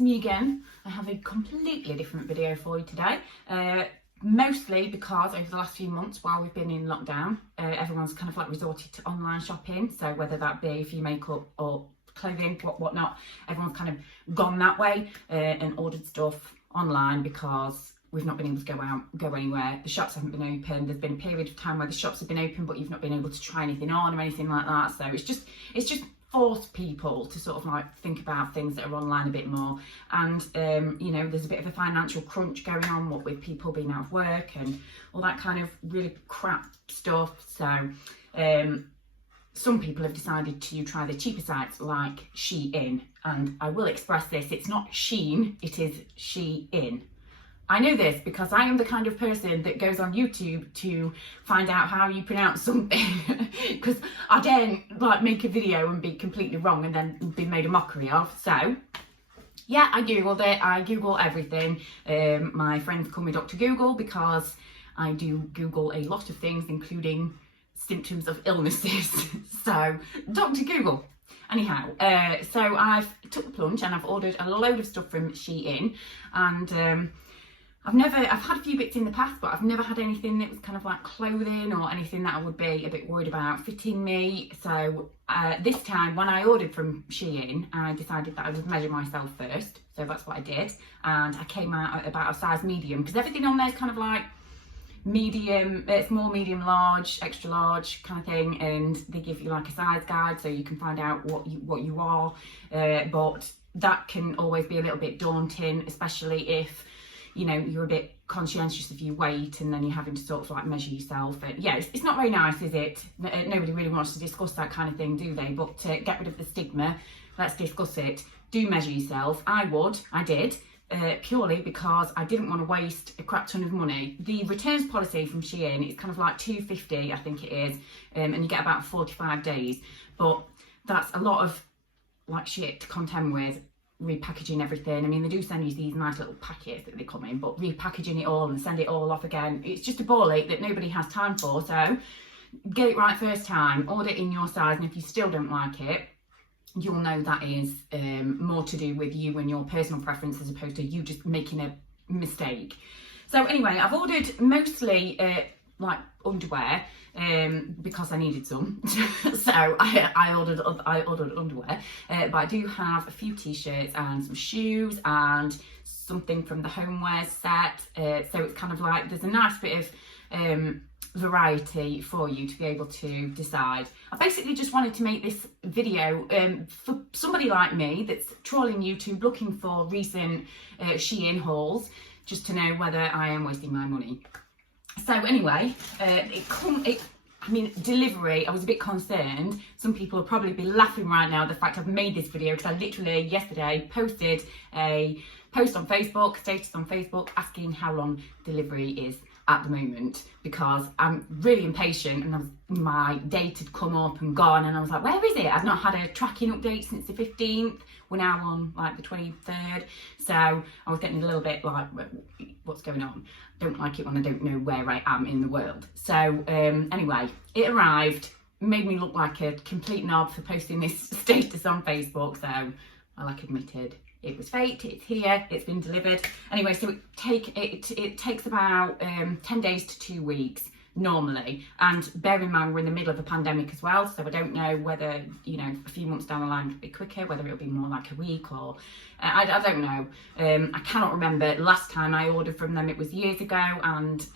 it's me again. I have a completely different video for you today. Mostly because over the last few months while we've been in lockdown, everyone's kind of like resorted to online shopping. So whether that be for your makeup or clothing, whatnot, everyone's kind of gone that way and ordered stuff online because we've not been able to go anywhere. The shops haven't been open. There's been a period of time where the shops have been open, but you've not been able to try anything on or anything like that. So it's just forced people to sort of like think about things that are online a bit more. And you know, there's a bit of a financial crunch going on, what with people being out of work and all that kind of really crap stuff. So some people have decided to try the cheaper sites like SHEIN, and I will express this, it's not SHEIN, it is SHEIN. I know this because I am the kind of person that goes on YouTube to find out how you pronounce something because I daren't like make a video and be completely wrong and then be made a mockery of. So yeah, I googled it. I Google everything. My friends call me Dr. Google because I do Google a lot of things, including symptoms of illnesses. So Dr. Google. Anyhow, so I've took the plunge and I've ordered a load of stuff from SHEIN, and I've had a few bits in the past, but I've never had anything that was kind of like clothing or anything that I would be a bit worried about fitting me. So this time when I ordered from SHEIN, I decided that I would measure myself first. So that's what I did. And I came out at about a size medium, because everything on there is kind of like medium, small, medium, large, extra large kind of thing. And they give you like a size guide so you can find out what you are. But that can always be a little bit daunting, especially if, you know, you're a bit conscientious of your weight and then you're having to sort of like measure yourself. And yeah, it's not very nice, is it? Nobody really wants to discuss that kind of thing, do they? But to get rid of the stigma, let's discuss it. Do measure yourself. I did, purely because I didn't want to waste a crap ton of money. The returns policy from SHEIN is kind of like $2.50, I think it is, and you get about 45 days. But that's a lot of like shit to contend with. Repackaging everything. I mean, they do send you these nice little packets that they come in, but repackaging it all and send it all off again, it's just a ball ache that nobody has time for. So get it right first time, order it in your size, and if you still don't like it, you'll know that is more to do with you and your personal preference as opposed to you just making a mistake. So anyway, I've ordered mostly like underwear because I needed some. So I ordered underwear, but I do have a few t-shirts and some shoes and something from the homeware set. So it's kind of like there's a nice bit of variety for you to be able to decide. I basically just wanted to make this video for somebody like me that's trawling YouTube looking for recent SHEIN hauls, just to know whether I am wasting my money. So anyway, delivery, I was a bit concerned. Some people will probably be laughing right now at the fact I've made this video, because I literally yesterday posted a post on Facebook, status on Facebook, asking how long delivery is at the moment, because I'm really impatient and my date had come up and gone and I was like, where is it? I've not had a tracking update since the 15th. We're now on like the 23rd. So I was getting a little bit like, what's going on? Don't like it when I don't know where I am in the world. So anyway, it arrived, made me look like a complete knob for posting this status on Facebook. So I like admitted it was fate, it's here, it's been delivered. Anyway, so it takes about 10 days to 2 weeks normally. And bear in mind, we're in the middle of a pandemic as well. So I don't know whether, you know, a few months down the line it'll be quicker, whether it'll be more like a week or, I don't know. I cannot remember. Last time I ordered from them, it was years ago, and,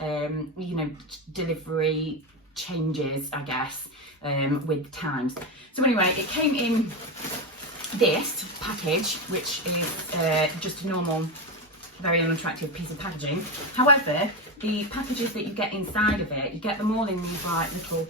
you know, delivery changes, I guess, with times. So anyway, it came in this package, which is just a normal, very unattractive piece of packaging. However, the packages that you get inside of it, you get them all in these like little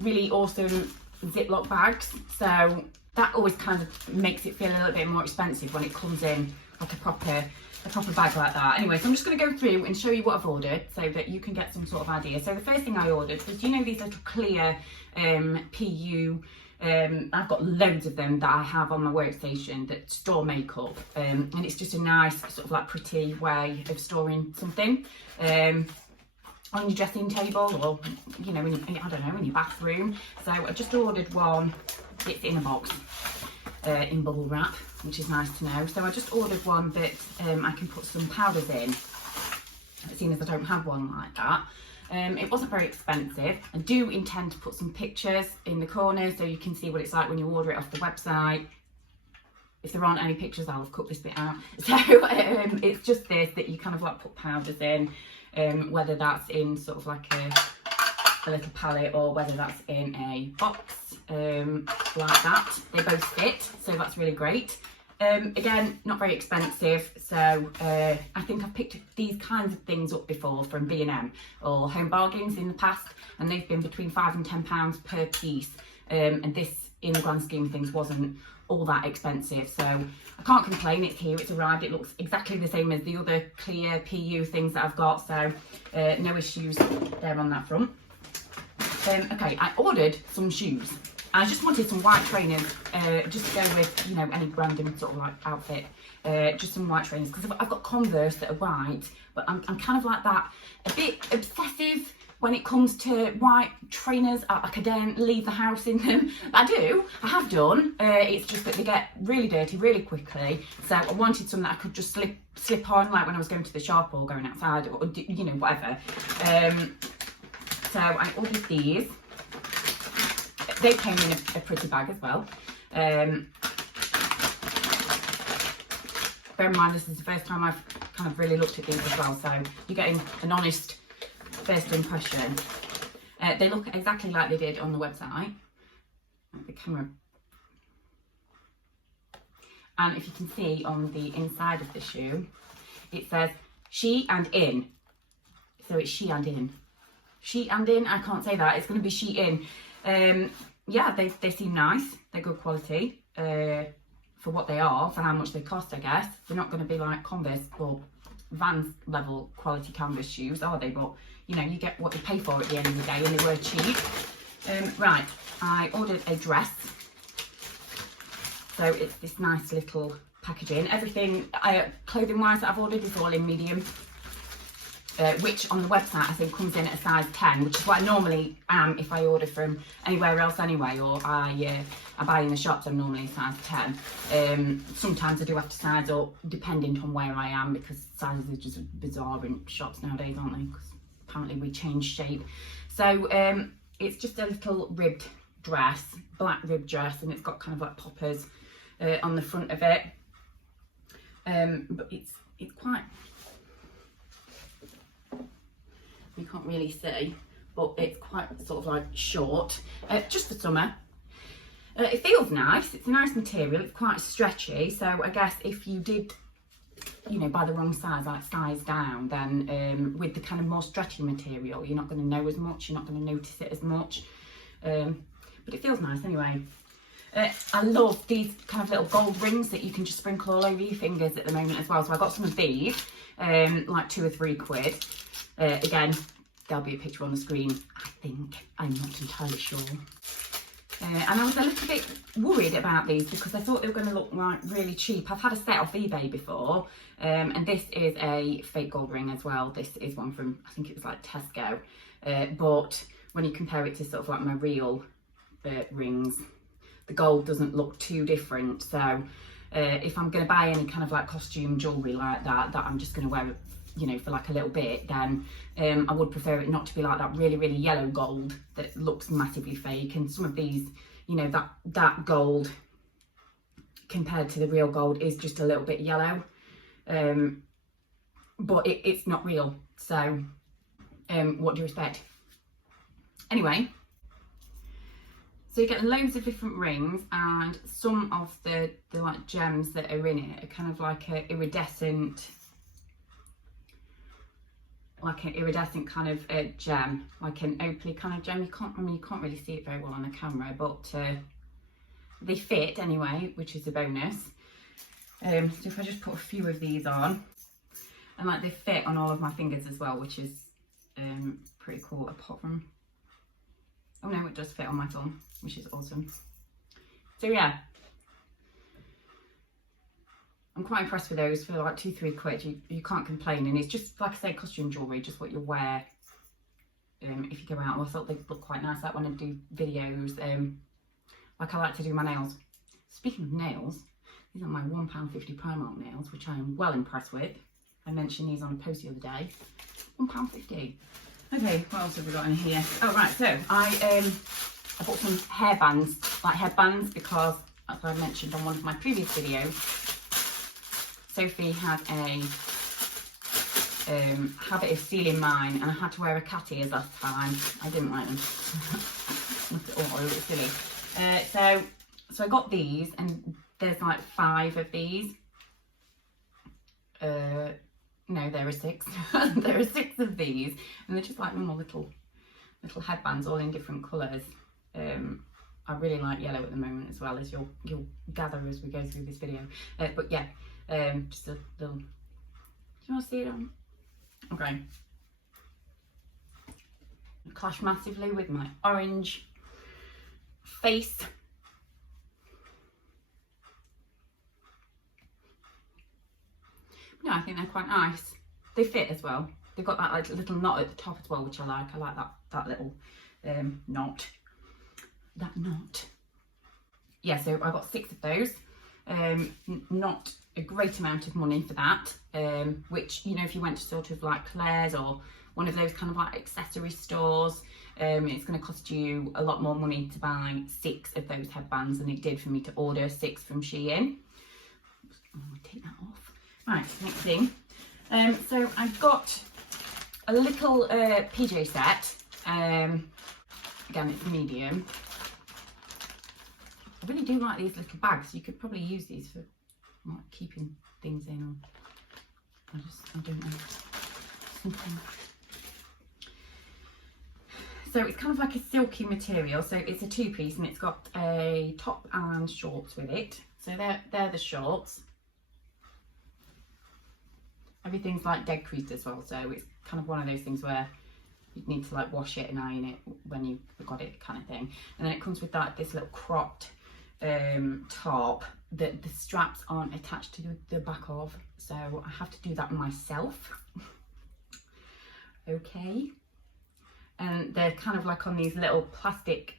really awesome Ziploc bags. So that always kind of makes it feel a little bit more expensive when it comes in like a proper bag like that. Anyway, so I'm just going to go through and show you what I've ordered so that you can get some sort of idea. So the first thing I ordered was, you know, these little clear PU, I've got loads of them that I have on my workstation that store makeup, and it's just a nice sort of like pretty way of storing something on your dressing table, or, you know, I don't know, in your bathroom. So I just ordered one. It's in a box. in bubble wrap, which is nice to know. So I just ordered one that I can put some powders in, seeing as I don't have one like that. It wasn't very expensive. I do intend to put some pictures in the corners so you can see what it's like when you order it off the website. If there aren't any pictures, I'll have cut this bit out. So it's just this, that you kind of like put powders in, whether that's in sort of like a little palette or whether that's in a box like that. They both fit, so that's really great. Again, not very expensive, so I think I've picked these kinds of things up before from B&M or Home Bargains in the past, and they've been between £5 and £10 per piece, and this, in the grand scheme of things, wasn't all that expensive, so I can't complain. It's here, it's arrived, it looks exactly the same as the other clear PU things that I've got, so no issues there on that front. Okay, I ordered some shoes. I just wanted some white trainers, just to go with, you know, any random sort of like outfit, just some white trainers, because I've got Converse that are white, but I'm kind of like that, a bit obsessive when it comes to white trainers. I don't leave the house in them. I have done, it's just that they get really dirty really quickly, so I wanted some that I could just slip on, like when I was going to the shop or going outside, or, you know, whatever. So I ordered these. They came in a pretty bag as well. Bear in mind, this is the first time I've kind of really looked at these as well, so you're getting an honest first impression. They look exactly like they did on the website. The camera. And if you can see on the inside of the shoe, it says she and in. So it's she and in. She and in, I can't say that, it's going to be she in. Yeah, they seem nice, they're good quality for what they are, for how much they cost, I guess. They're not going to be like Converse or Vans level quality canvas shoes, are they? But you know, you get what you pay for at the end of the day, and they were cheap. Right, I ordered a dress, so it's this nice little packaging. Everything clothing wise that I've ordered is all in medium. Which on the website I think comes in at a size 10, which is what I normally am if I order from anywhere else anyway, or I buy in the shops. I'm normally a size 10. Sometimes I do have to size up depending on where I am, because sizes are just bizarre in shops nowadays, aren't they? Because apparently we change shape. So it's just a little ribbed dress, black ribbed dress, and it's got kind of like poppers on the front of it. But it's quite, you can't really see, but it's quite sort of like short, just for summer. It feels nice, it's a nice material, it's quite stretchy, so I guess if you did, you know, buy the wrong size, like size down, then with the kind of more stretchy material, you're not going to know as much, you're not going to notice it as much, but it feels nice anyway. I love these kind of little gold rings that you can just sprinkle all over your fingers at the moment as well, so I got some of these, like £2 or £3. Again, there'll be a picture on the screen, I think, I'm not entirely sure. And I was a little bit worried about these because I thought they were going to look like really cheap. I've had a set off eBay before, and this is a fake gold ring as well. This is one from, I think it was like Tesco, but when you compare it to sort of like my real rings, the gold doesn't look too different. So if I'm going to buy any kind of like costume jewellery like that I'm just going to wear, you know, for like a little bit, then I would prefer it not to be like that really, really yellow gold that looks massively fake. And some of these, you know, that gold compared to the real gold is just a little bit yellow, but it's not real. So what do you expect? Anyway, so you get loads of different rings, and some of the like gems that are in it are kind of like a iridescent kind of gem, like an opaly kind of gem. You can't really see it very well on the camera, but they fit anyway, which is a bonus. So if I just put a few of these on, and like they fit on all of my fingers as well, which is pretty cool. Apart from, oh no, it does fit on my thumb, which is awesome. So yeah, I'm quite impressed with those for like £2 or £3. You can't complain, and it's just, like I say, costume jewellery, just what you wear if you go out. Well, I thought they look quite nice, like when I do videos, like I like to do my nails, speaking of nails, these are my £1.50 Primark nails, which I am well impressed with. I mentioned these on a post the other day. £1.50. Okay, what else have we got in here? Oh right, so I bought some headbands, because as I mentioned on one of my previous videos, Sophie had a habit of stealing mine, and I had to wear a cat ears last time. I didn't like them. Oh, it was silly. So I got these, and there's like 5 of these. No, there are 6. There are 6 of these, and they're just like normal little headbands, all in different colours. I really like yellow at the moment, as well, as you'll gather as we go through this video. But yeah, just a little. Do you want to see it on? Okay. Clash massively with my orange face. No, I think they're quite nice. They fit as well. They've got that like little knot at the top as well, which I like. I like that little knot. That knot. Yeah, so I got 6 of those. Not a great amount of money for that. Which, you know, if you went to sort of like Claire's or one of those kind of like accessory stores, it's going to cost you a lot more money to buy 6 of those headbands than it did for me to order 6 from SHEIN. I'll take that off. Right, next thing. So I've got a little PJ set. Again, it's medium. I really do like these little bags. You could probably use these for like keeping things in, or I don't know, something. So it's kind of like a silky material. So it's a 2-piece, and it's got a top and shorts with it. So they're the shorts. Everything's like dead creased as well, so it's kind of one of those things where you need to like wash it and iron it when you've got it, kind of thing. And then it comes with this little cropped top that the straps aren't attached to the back of, so I have to do that myself. Okay. And they're kind of like on these little plastic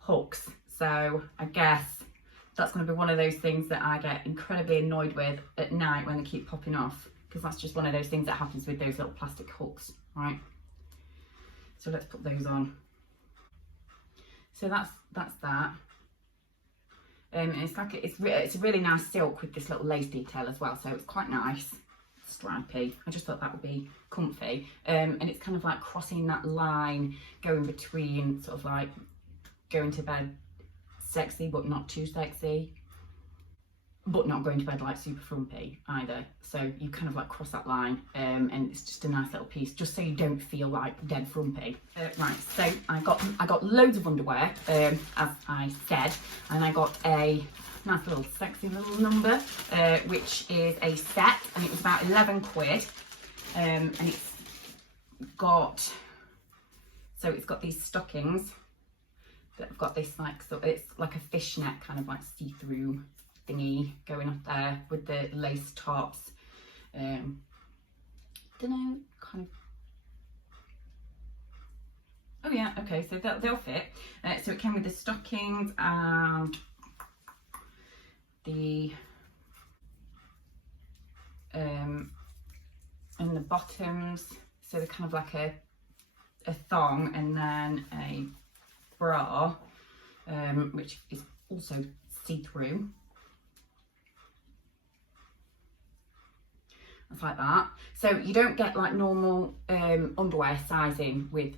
hooks, so I guess that's going to be one of those things that I get incredibly annoyed with at night when they keep popping off, because that's just one of those things that happens with those little plastic hooks, right? So let's put those on. So that's that. And it's like it's a really nice silk with this little lace detail as well, so it's quite nice, stripy. I just thought that would be comfy. And it's kind of like crossing that line going between sort of like going to bed sexy but not too sexy, but not going to bed like super frumpy either. So you kind of like cross that line, and it's just a nice little piece, just so you don't feel like dead frumpy. Right, so I got loads of underwear, as I said, and I got a nice little sexy little number, which is a set, and it was about 11 quid, and it's got these stockings that have got this like, so it's like a fishnet kind of like see-through thingy going up there with the lace tops. Don't know, kind of. Oh yeah, okay, so they'll fit. So it came with the stockings and the bottoms. So they're kind of like a thong, and then a bra, which is also see-through. It's like that. So you don't get like normal underwear sizing with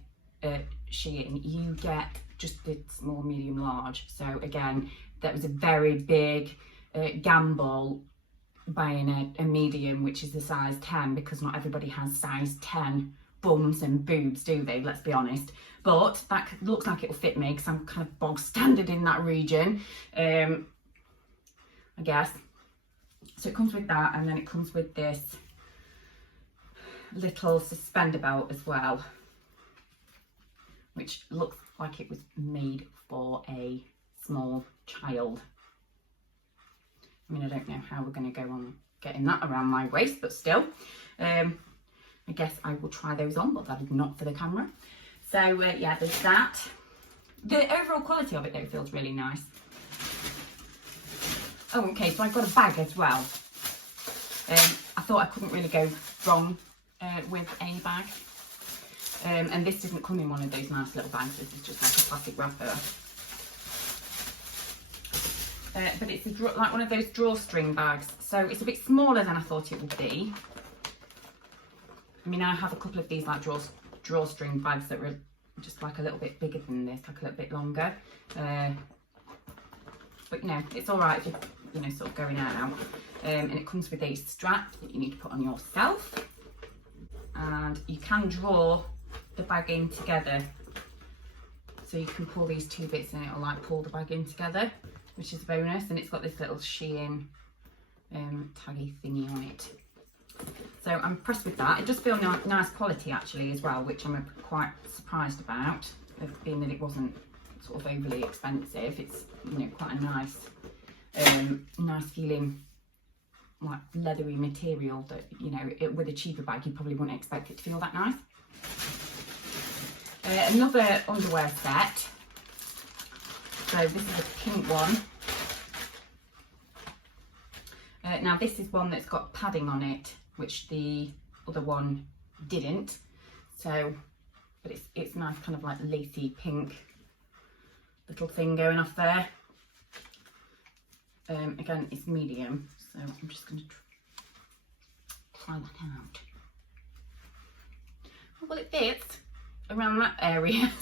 SHEIN. You get just the small, medium, large. So again, that was a very big gamble buying a medium, which is the size 10, because not everybody has size 10 bums and boobs, do they? Let's be honest. But that looks like it'll fit me, because I'm kind of bog standard in that region, I guess. So it comes with that, and then it comes with this little suspender belt as well, which looks like it was made for a small child. I mean, I don't know how we're going to go on getting that around my waist, but still, I guess I will try those on, but that is not for the camera. So yeah, there's that. The overall quality of it though feels really nice. Oh, okay, so I've got a bag as well. I thought I couldn't really go wrong with a bag. And this didn't come in one of those nice little bags. This is just like a plastic wrapper. But it's like one of those drawstring bags. So it's a bit smaller than I thought it would be. I mean, I have a couple of these like drawstring bags that were just like a little bit bigger than this, like a little bit longer. But you know, it's all right if you're, you know, sort of going out. And it comes with these straps that you need to put on yourself. And you can draw the bag in together. So you can pull these two bits and it'll like pull the bag in together, which is a bonus. And it's got this little SHEIN taggy thingy on it. So I'm impressed with that. It does feel nice quality actually as well, which I'm quite surprised about, being that it wasn't sort of overly expensive. It's, you know, quite a nice, nice feeling, like leathery material that, you know, with a cheaper bag you probably wouldn't expect it to feel that nice. Another underwear set. So this is a pink one. Now this is one that's got padding on it, which the other one didn't. So, but it's nice, kind of like lacy pink little thing going off there. Again, it's medium, so I'm just going to try that out. Oh, well, it fits around that area,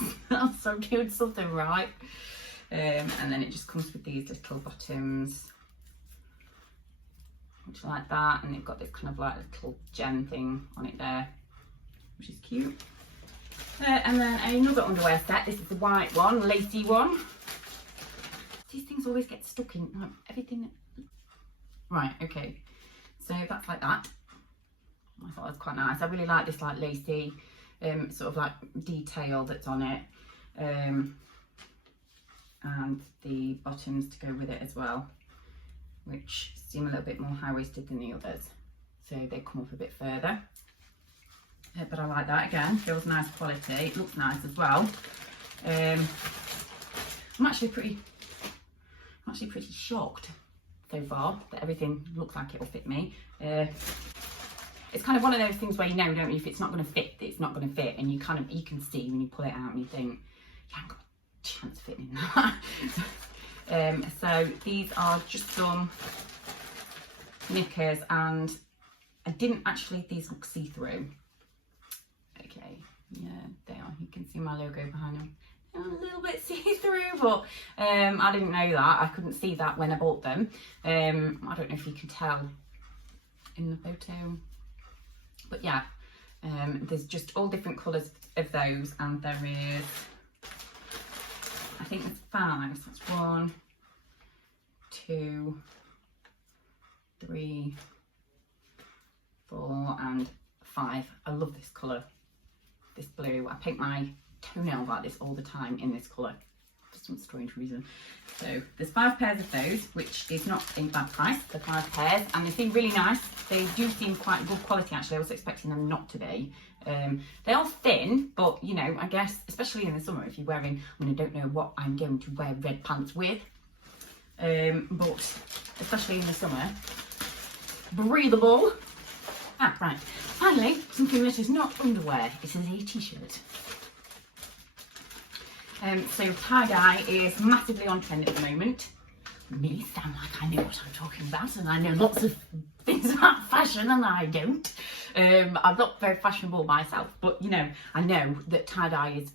so I'm doing something right. And then it just comes with these little bottoms, which are like that, and they've got this kind of like little gem thing on it there, which is cute. And then another underwear set. This is the white one, lacy one. These things always get stuck in like everything. Right, okay, so that's like that. I thought that was quite nice. I really like this like lacy sort of like detail that's on it, and the bottoms to go with it as well, which seem a little bit more high-waisted than the others, so they come up a bit further. But I like that. Again, feels nice quality. It looks nice as well. I'm actually pretty shocked so far that everything looks like it'll fit me. It's kind of one of those things where you know, don't you, if it's not going to fit, it's not going to fit, and you can see when you pull it out and you think, you haven't got a chance fitting in that. So these are just some knickers, and I didn't actually, these look see-through. Okay, yeah, they are. You can see my logo behind them. They're a little bit see-through, but I didn't know that. I couldn't see that when I bought them. I don't know if you can tell in the photo, but yeah, there's just all different colours of those, and there is, I think there's 5. So that's 1, 2, 3, 4 and 5. I love this colour, this blue. I paint my toenails like this all the time in this colour for some strange reason. So there's 5 pairs of those, which is not a bad price for 5 pairs, and they seem really nice. They do seem quite good quality actually. I was expecting them not to be. They are thin, but you know, I guess especially in the summer, if you're wearing, I mean, I don't know what I'm going to wear red pants with, but especially in the summer, breathable. Ah, right. Finally, something that is not underwear. It is a t-shirt. So tie-dye is massively on trend at the moment. Me sound like I know what I'm talking about, and I know lots of things about fashion, and I don't. I'm not very fashionable myself, but you know, I know that tie-dye is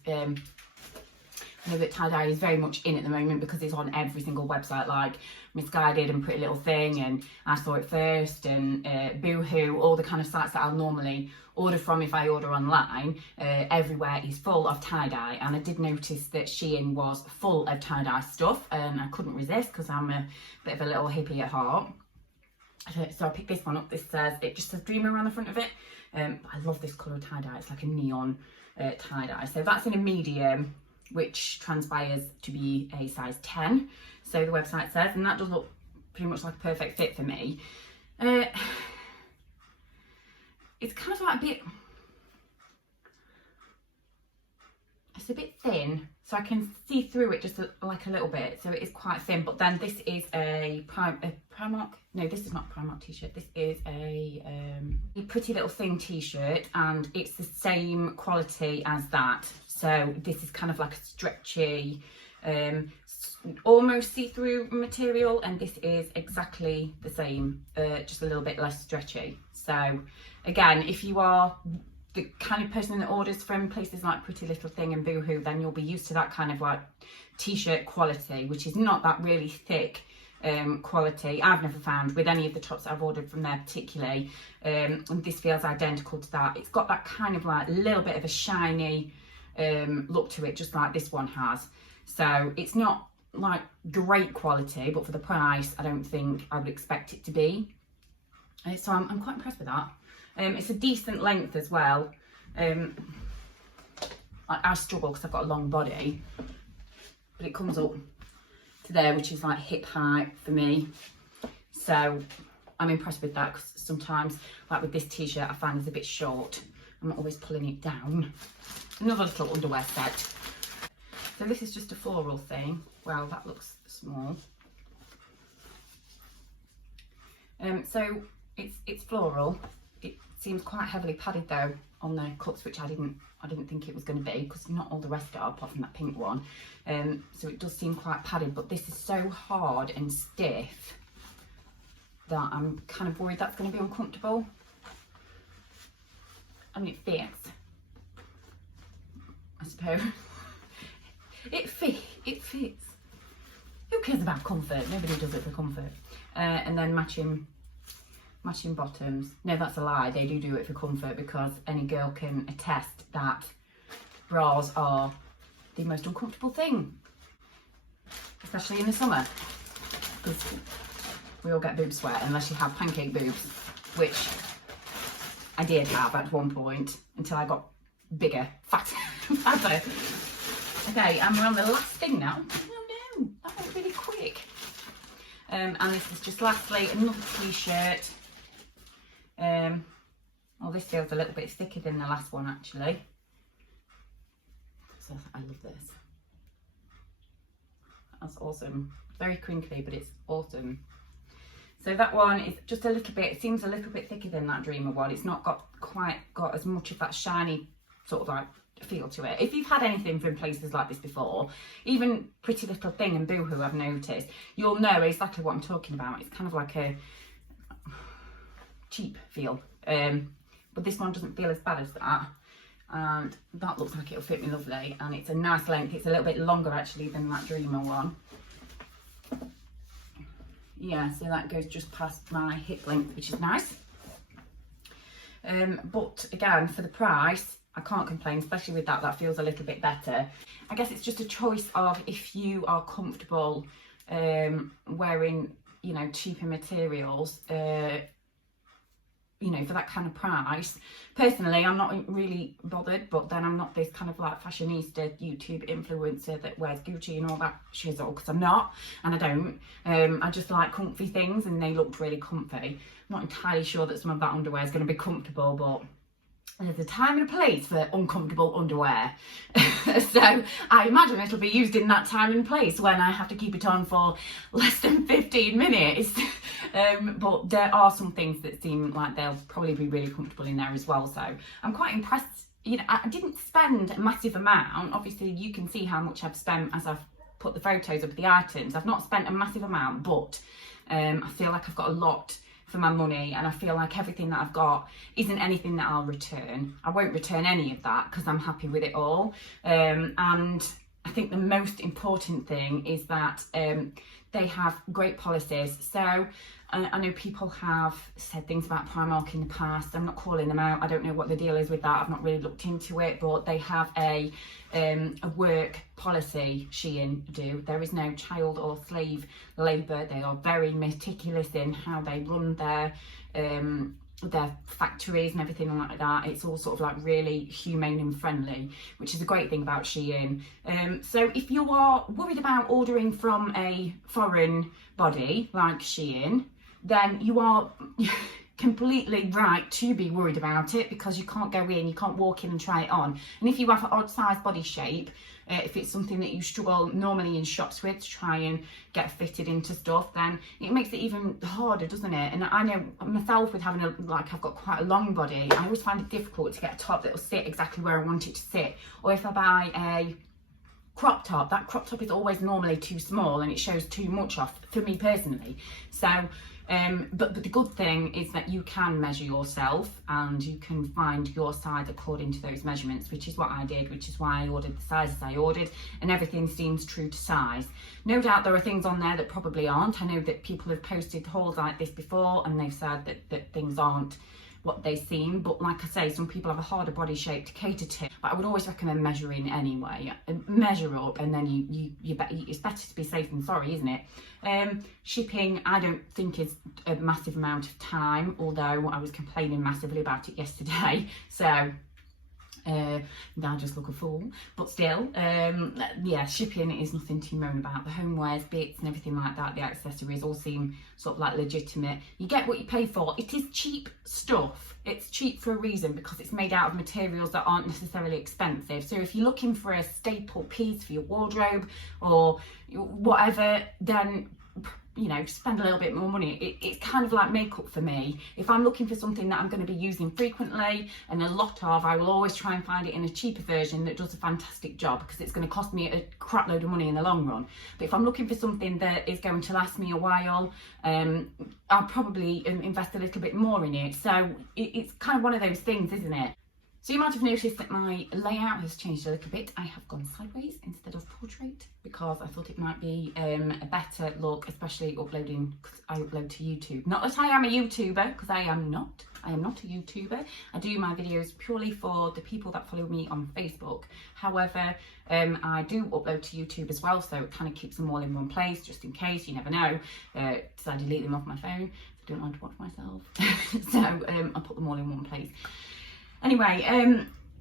very much in at the moment because it's on every single website, like Misguided and Pretty Little Thing, and I Saw It First, and Boohoo, all the kind of sites that I'll normally order from if I order online. Everywhere is full of tie-dye, and I did notice that SHEIN was full of tie-dye stuff, and I couldn't resist because I'm a bit of a little hippie at heart. So I picked this one up. This says, it just says Dreamer around the front of it. I love this colour of tie-dye. It's like a neon tie-dye. So that's in a medium, which transpires to be a size 10, so the website says, and that does look pretty much like a perfect fit for me. It's kind of like a bit, it's a bit thin, so I can see through it just like a little bit, so it is quite thin. But then this is a Primark, no, this is not a Primark t-shirt, this is a Pretty Little Thing t-shirt, and it's the same quality as that. So this is kind of like a stretchy, almost see-through material, and this is exactly the same, just a little bit less stretchy. So again, if you are the kind of person that orders from places like Pretty Little Thing and Boohoo, then you'll be used to that kind of like t-shirt quality, which is not that really thick quality. I've never found with any of the tops that I've ordered from there particularly, and this feels identical to that. It's got that kind of like little bit of a shiny look to it, just like this one has. So it's not like great quality, but for the price I don't think I would expect it to be. So I'm quite impressed with that. It's a decent length as well. I struggle because I've got a long body, but it comes up to there, which is like hip height for me. So I'm impressed with that, because sometimes, like with this t-shirt, I find it's a bit short. I'm not always pulling it down. Another little underwear set. So this is just a floral thing. Well, that looks small. So it's floral. It seems quite heavily padded though on the cups, which I didn't think it was going to be, because not all the rest are, apart from that pink one. So it does seem quite padded, but this is so hard and stiff that I'm kind of worried that's going to be uncomfortable. I mean, it fits, I suppose. It fits. Who cares about comfort? Nobody does it for comfort. And then matching bottoms. No, that's a lie. They do it for comfort, because any girl can attest that bras are the most uncomfortable thing, especially in the summer, because we all get boob sweat unless you have pancake boobs, which I did have at one point until I got bigger, fatter. Okay, and we're on the last thing now. Oh no, that went really quick. And this is just lastly another t-shirt. Well, this feels a little bit thicker than the last one actually. So I love this. That's awesome. Very crinkly, but it's awesome. So that one is just a little bit, it seems a little bit thicker than that Dreamer one. It's not quite got as much of that shiny sort of like feel to it. If you've had anything from places like this before, even Pretty Little Thing and Boohoo, I've noticed, you'll know exactly what I'm talking about. It's kind of like a cheap feel, but this one doesn't feel as bad as that, and that looks like it'll fit me lovely, and it's a nice length. It's a little bit longer actually than that Dreamer one. Yeah, so that goes just past my hip length, which is nice. But again, for the price, I can't complain, especially with that feels a little bit better. I guess it's just a choice of if you are comfortable wearing, you know, cheaper materials, you know, for that kind of price. Personally, I'm not really bothered, but then I'm not this kind of like fashionista YouTube influencer that wears Gucci and all that shizzle, because I'm not, and I don't. I just like comfy things, and they looked really comfy. I'm not entirely sure that some of that underwear is going to be comfortable, but there's a time and a place for uncomfortable underwear. So I imagine it'll be used in that time and place when I have to keep it on for less than 15 minutes. But there are some things that seem like they'll probably be really comfortable in there as well. So I'm quite impressed. You know, I didn't spend a massive amount. Obviously, you can see how much I've spent as I've put the photos of the items. I've not spent a massive amount, but I feel like I've got a lot for my money, and I feel like everything that I've got isn't anything that I'll return. I won't return any of that because I'm happy with it all. And I think the most important thing is that they have great policies. So I know people have said things about Primark in the past. I'm not calling them out. I don't know what the deal is with that. I've not really looked into it, but they have a work policy, SHEIN do. There is no child or slave labour. They are very meticulous in how they run their factories and everything like that. It's all sort of like really humane and friendly, which is a great thing about SHEIN. So if you are worried about ordering from a foreign body like SHEIN, then you are completely right to be worried about it, because you can't go in, you can't walk in and try it on. And if you have an odd size body shape, if it's something that you struggle normally in shops with to try and get fitted into stuff, then it makes it even harder, doesn't it? And I know myself, with having I've got quite a long body, I always find it difficult to get a top that will sit exactly where I want it to sit. Or if I buy a crop top, that crop top is always normally too small and it shows too much off for me personally. So but the good thing is that you can measure yourself and you can find your size according to those measurements, which is what I did, which is why I ordered the sizes I ordered, and everything seems true to size. No doubt there are things on there that probably aren't. I know that people have posted hauls like this before and they've said that things aren't what they seem, but like I say, some people have a harder body shape to cater to. But I would always recommend measuring anyway. Measure up, and then it's better to be safe than sorry, isn't it? Shipping, I don't think is a massive amount of time, although I was complaining massively about it yesterday. So I just look a fool, but still, yeah, shipping is nothing to moan about. The homewares bits and everything like that, the accessories all seem sort of like legitimate. You get what you pay for. It is cheap stuff. It's cheap for a reason, because it's made out of materials that aren't necessarily expensive. So if you're looking for a staple piece for your wardrobe or whatever, then you know, spend a little bit more money. It's kind of like makeup for me. If I'm looking for something that I'm going to be using frequently and a lot of, I will always try and find it in a cheaper version that does a fantastic job, because it's going to cost me a crap load of money in the long run. But if I'm looking for something that is going to last me a while, I'll probably invest a little bit more in it. So it's kind of one of those things, isn't it? So you might have noticed that my layout has changed a little bit. I have gone sideways instead of portrait, because I thought it might be a better look, especially uploading, because I upload to YouTube. Not that I am a YouTuber, because I am not. I am not a YouTuber. I do my videos purely for the people that follow me on Facebook. However, I do upload to YouTube as well, so it kind of keeps them all in one place, just in case, you never know. So I delete them off my phone if I don't want to watch myself. So I put them all in one place. Anyway,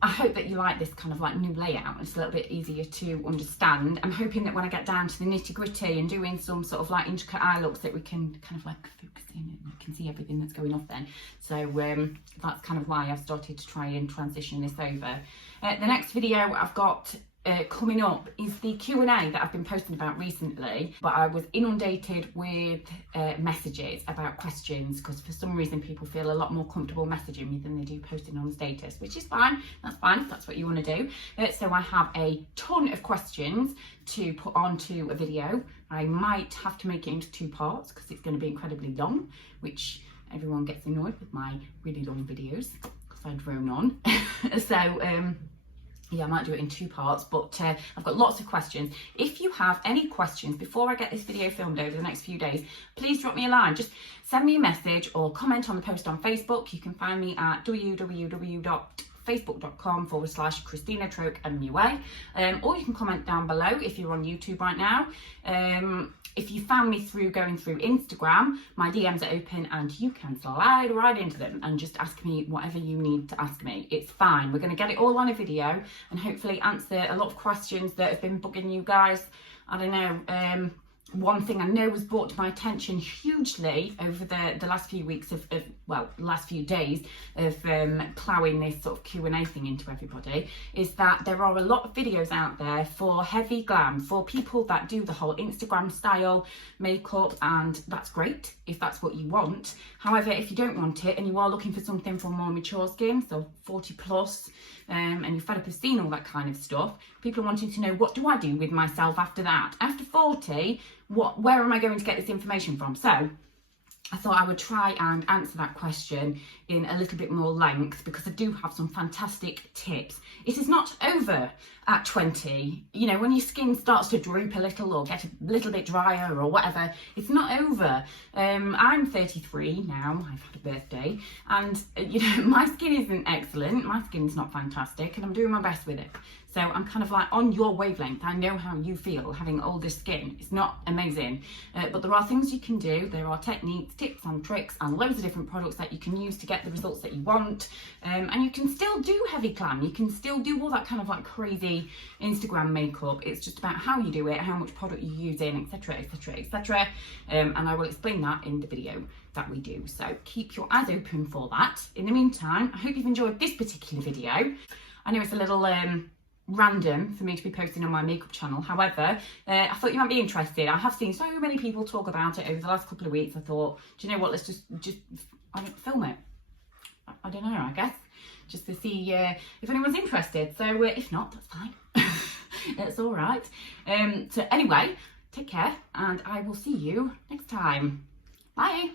I hope that you like this kind of like new layout. It's a little bit easier to understand. I'm hoping that when I get down to the nitty gritty and doing some sort of like intricate eye looks, that we can kind of like focus in and you can see everything that's going off then. So that's kind of why I've started to try and transition this over. The next video I've got coming up is the Q&A that I've been posting about recently, but I was inundated with messages about questions, because for some reason people feel a lot more comfortable messaging me than they do posting on status, which is fine. That's fine if that's what you want to do. So I have a ton of questions to put onto a video. I might have to make it into 2 parts because it's going to be incredibly long, which everyone gets annoyed with my really long videos because I drone on. So yeah, I might do it in 2 parts, but I've got lots of questions. If you have any questions before I get this video filmed over the next few days, please drop me a line. Just send me a message or comment on the post on Facebook. You can find me at www.facebook.com/Christina Troke MUA, or you can comment down below if you're on YouTube right now. If you found me going through Instagram, my DMs are open and you can slide right into them and just ask me whatever you need to ask me. It's fine. We're going to get it all on a video and hopefully answer a lot of questions that have been bugging you guys. I don't know. One thing I know was brought to my attention hugely over the last few weeks last few days of ploughing this sort of Q&A thing into everybody, is that there are a lot of videos out there for heavy glam, for people that do the whole Instagram style makeup, and that's great if that's what you want. However, if you don't want it and you are looking for something for more mature skin, so 40 plus, and you're fed up of seeing all that kind of stuff, people are wanting to know, what do I do with myself after that? After 40, where am I going to get this information from? So I thought I would try and answer that question in a little bit more length, because I do have some fantastic tips. It is not over at 20. You know, when your skin starts to droop a little or get a little bit drier or whatever, it's not over. I'm 33 now, I've had a birthday, and you know, my skin isn't excellent, my skin's not fantastic, and I'm doing my best with it. So I'm kind of like on your wavelength. I know how you feel having older skin. It's not amazing, but there are things you can do. There are techniques, tips and tricks and loads of different products that you can use to get the results that you want. And you can still do heavy glam. You can still do all that kind of like crazy Instagram makeup. It's just about how you do it, how much product you're using, etc, etc, etc. And I will explain that in the video that we do. So keep your eyes open for that. In the meantime, I hope you've enjoyed this particular video. I know it's a little random for me to be posting on my makeup channel. However, I thought you might be interested. I have seen so many people talk about it over the last couple of weeks. I thought, do you know what, let's just film it. I don't know, I guess, just to see if anyone's interested. So if not, that's fine. It's all right. So anyway, take care and I will see you next time. Bye.